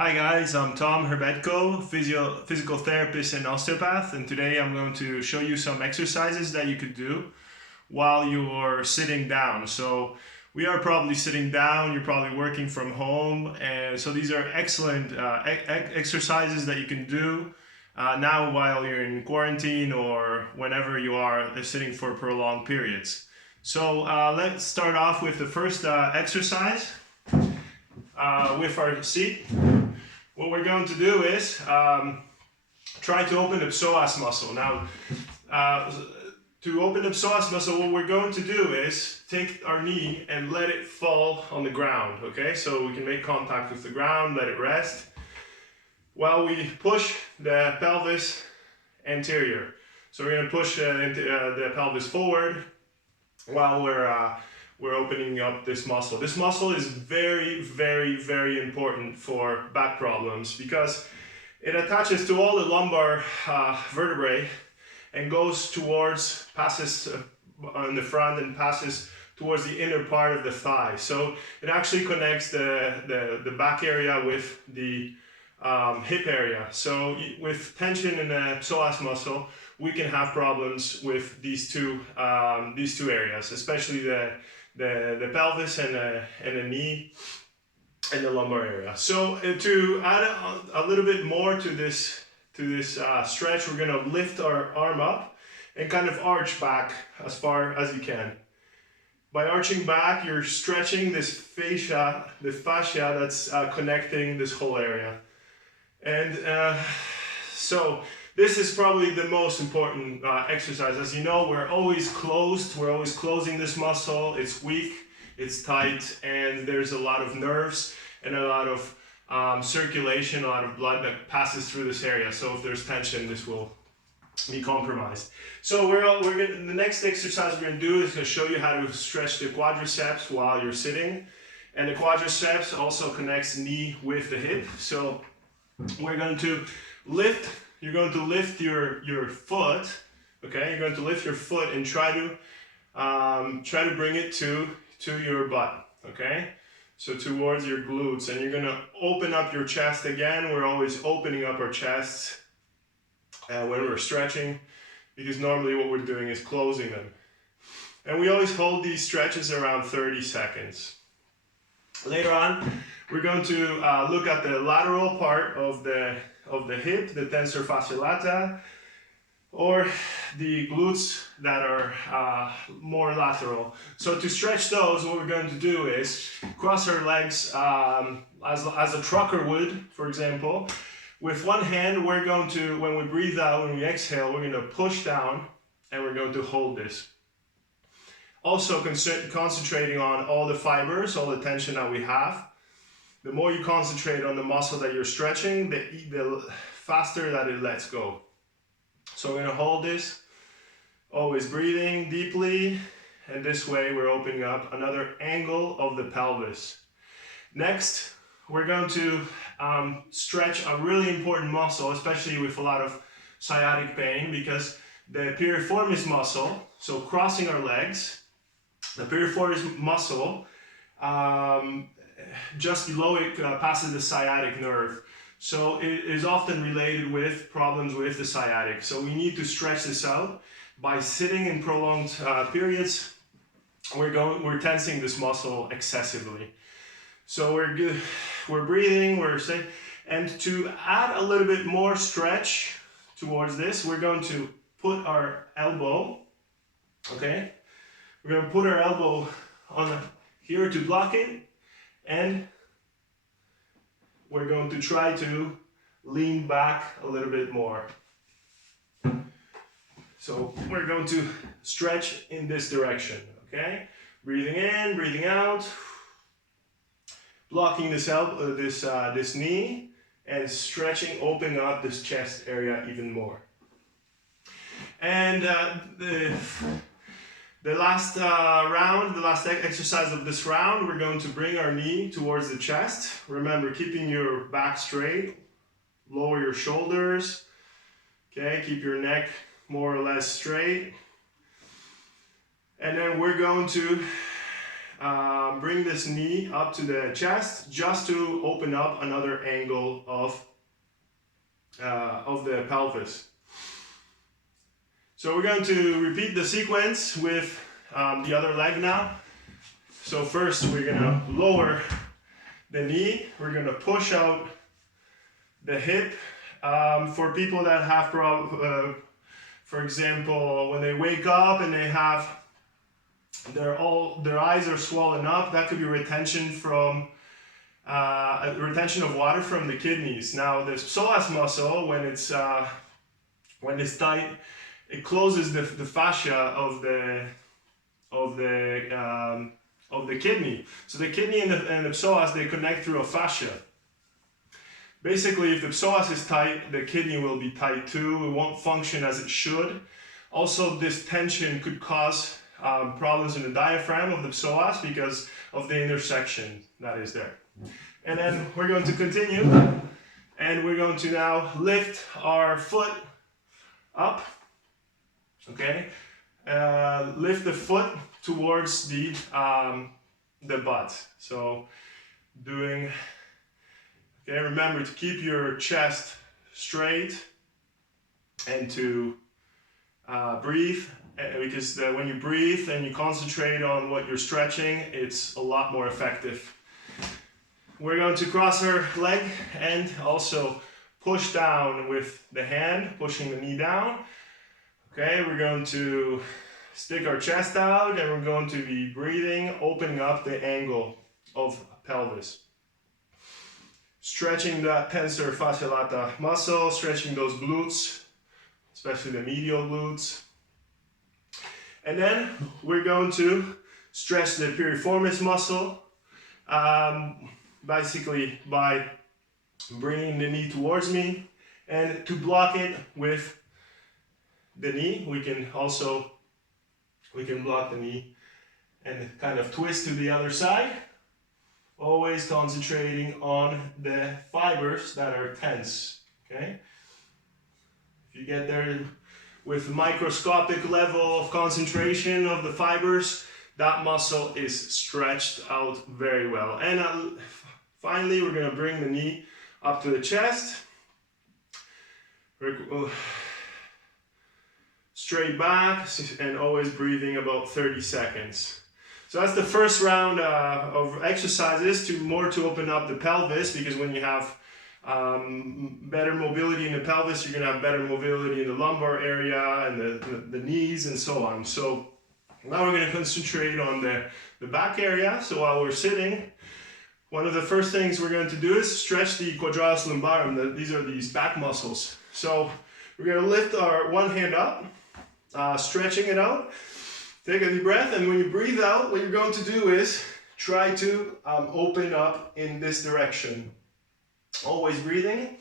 Hi guys, I'm Tom Herbetko, physical therapist and osteopath, and today I'm going to show you some exercises that you could do while you're sitting down. So we are probably sitting down, you're probably working from home, and so these are excellent exercises that you can do now while you're in quarantine or whenever you are sitting for prolonged periods. So let's start off with the first exercise with our seat. What we're going to do is try to open the psoas muscle. Now, to open the psoas muscle, what we're going to do is take our knee and let it fall on the ground, okay? So we can make contact with the ground, let it rest, while we push the pelvis anterior. So we're gonna push the pelvis forward while we're opening up this muscle. This muscle is very, very, very important for back problems because it attaches to all the lumbar vertebrae and goes towards, passes on the front and passes towards the inner part of the thigh. So it actually connects the back area with the hip area. So with tension in the psoas muscle, we can have problems with these two areas, especially the pelvis and the knee and the lumbar area. So to add a little bit more to this stretch, we're gonna lift our arm up and kind of arch back as far as you can. By arching back, you're stretching this fascia, the fascia that's connecting this whole area. And so this is probably the most important exercise. As you know, we're always closed. We're always closing this muscle. It's weak, it's tight, and there's a lot of nerves and a lot of circulation, a lot of blood that passes through this area. So if there's tension, this will be compromised. So the next exercise we're gonna do is gonna show you how to stretch the quadriceps while you're sitting. And the quadriceps also connects knee with the hip. So we're going to lift, you're going to lift your foot, okay? You're going to lift your foot and try to bring it to your butt, okay? So towards your glutes, and you're gonna open up your chest again. We're always opening up our chests when we're stretching, because normally what we're doing is closing them. And we always hold these stretches around 30 seconds. Later on, we're going to look at the lateral part of the hip, the tensor fasciae lata, or the glutes that are more lateral. So to stretch those, what we're going to do is cross our legs as a trucker would, for example. With one hand, we're going to, when we breathe out, when we exhale, we're going to push down and we're going to hold this. Also concentrating on all the fibers, all the tension that we have. The more you concentrate on the muscle that you're stretching, the faster that it lets go. So we're gonna hold this, always breathing deeply, and this way we're opening up another angle of the pelvis. Next, we're going to stretch a really important muscle, especially with a lot of sciatic pain, because the piriformis muscle, so crossing our legs, the piriformis muscle, just below it passes the sciatic nerve. So it is often related with problems with the sciatic. So we need to stretch this out. By sitting in prolonged periods, we're tensing this muscle excessively. So we're breathing, we're saying, and to add a little bit more stretch towards this, we're going to put our elbow, okay? We're going to put our elbow on here to block it, and we're going to try to lean back a little bit more. So we're going to stretch in this direction, okay? Breathing in, breathing out, blocking this elbow, this knee, and stretching, opening up this chest area even more. And the last round, the last exercise of this round, we're going to bring our knee towards the chest. Remember, keeping your back straight, lower your shoulders, okay? Keep your neck more or less straight. And then we're going to bring this knee up to the chest just to open up another angle of the pelvis. So we're going to repeat the sequence with the other leg now. So first we're going to lower the knee, we're going to push out the hip. For people that have for example, when they wake up and they have their eyes are swollen up, that could be retention from retention of water from the kidneys. Now the psoas muscle, when it's tight, it closes the fascia of the kidney. So the kidney and the psoas, they connect through a fascia. Basically, if the psoas is tight, the kidney will be tight too. It won't function as it should. Also, this tension could cause problems in the diaphragm of the psoas because of the intersection that is there. And then we're going to continue, and we're going to now lift our foot up. Okay, lift the foot towards the butt. So doing. Okay, remember to keep your chest straight and to breathe, because when you breathe and you concentrate on what you're stretching, it's a lot more effective. We're going to cross our leg and also push down with the hand, pushing the knee down. Okay, we're going to stick our chest out and we're going to be breathing, opening up the angle of pelvis. Stretching that tensor fascia lata muscle, stretching those glutes, especially the medial glutes. And then we're going to stretch the piriformis muscle, basically by bringing the knee towards me, and to block it with the knee, we can block the knee and kind of twist to the other side. Always concentrating on the fibers that are tense, okay? If you get there with microscopic level of concentration of the fibers, that muscle is stretched out very well. And finally, we're gonna bring the knee up to the chest. Straight back, and always breathing about 30 seconds. So that's the first round of exercises to open up the pelvis, because when you have better mobility in the pelvis, you're gonna have better mobility in the lumbar area and the knees and so on. So now we're gonna concentrate on the back area. So while we're sitting, one of the first things we're going to do is stretch the quadratus lumbarum. These are these back muscles. So we're gonna lift our one hand up, stretching it out. Take a deep breath, and when you breathe out, what you're going to do is try to open up in this direction. Always breathing,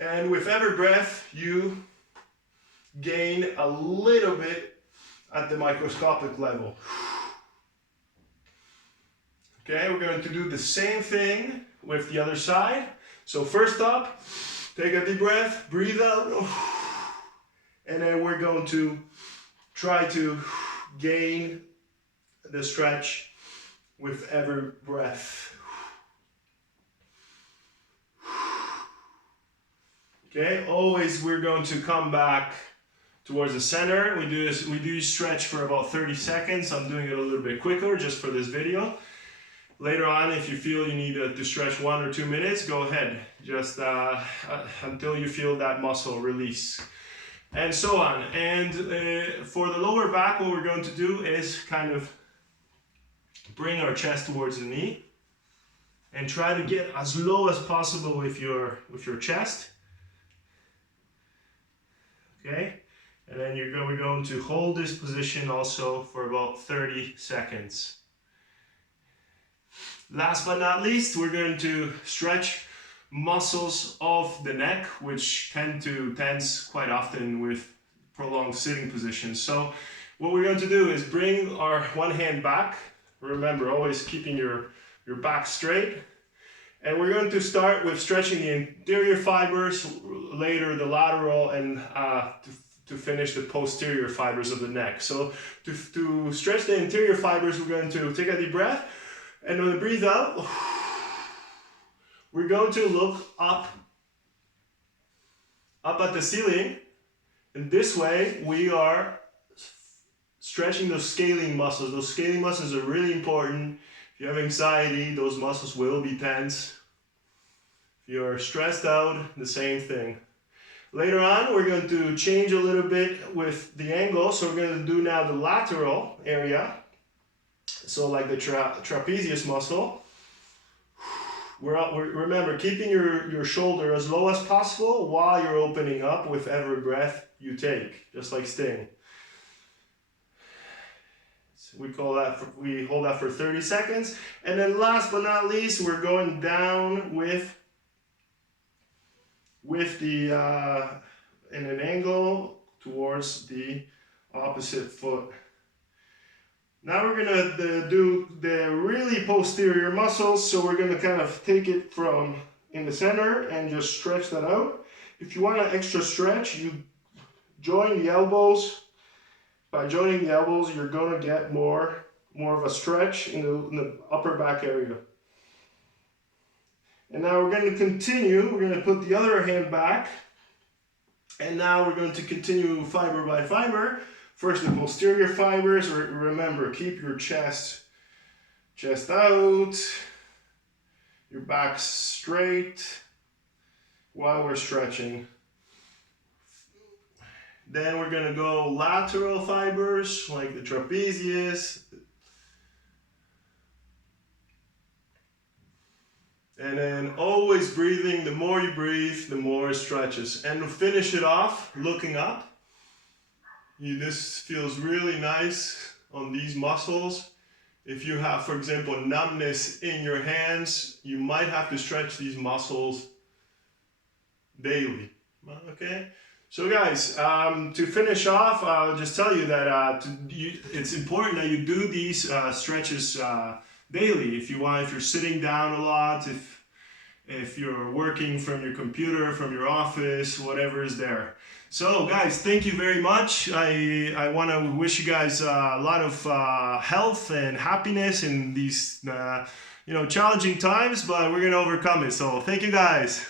and with every breath, you gain a little bit at the microscopic level. Okay, we're going to do the same thing with the other side. So first up, take a deep breath, breathe out, and then we're going to try to gain the stretch with every breath. Okay, always we're going to come back towards the center. We do stretch for about 30 seconds. I'm doing it a little bit quicker just for this video. Later on, if you feel you need to stretch 1 or 2 minutes, go ahead. Just until you feel that muscle release. And so on. And for the lower back, what we're going to do is kind of bring our chest towards the knee and try to get as low as possible with your chest. Okay, and then we're going to hold this position also for about 30 seconds. Last but not least, we're going to stretch muscles of the neck, which tend to tense quite often with prolonged sitting positions. So what we're going to do is bring our one hand back. Remember, always keeping your back straight. And we're going to start with stretching the anterior fibers, later the lateral, and to finish the posterior fibers of the neck. So to stretch the interior fibers, we're going to take a deep breath, and on the breathe out, we're going to look up at the ceiling, and this way we are stretching those scalene muscles. Those scalene muscles are really important. If you have anxiety, those muscles will be tense. If you're stressed out, the same thing. Later on, we're going to change a little bit with the angle. So we're going to do now the lateral area. So like the trapezius muscle. Remember, keeping your shoulder as low as possible while you're opening up with every breath you take, just like Sting. So we hold that for 30 seconds. And then last but not least, we're going down with the in an angle towards the opposite foot. Now we're gonna do the really posterior muscles, so we're gonna kind of take it from in the center and just stretch that out. If you want an extra stretch, you join the elbows. By joining the elbows, you're gonna get more of a stretch in the upper back area. And now we're going to continue. We're going to put the other hand back. And now we're going to continue fiber by fiber. First, the posterior fibers. Remember, keep your chest out, your back straight while we're stretching. Then we're going to go lateral fibers, like the trapezius. And then always breathing. The more you breathe, the more it stretches. And to finish it off, looking up. This feels really nice on these muscles. If you have, for example, numbness in your hands, you might have to stretch these muscles daily. Okay? So guys, to finish off, I'll just tell you that it's important that you do these stretches daily. If you're sitting down a lot, if you're working from your computer, from your office, whatever is there. So guys, thank you very much. I want to wish you guys a lot of health and happiness in these challenging times, but we're gonna overcome it. So thank you guys.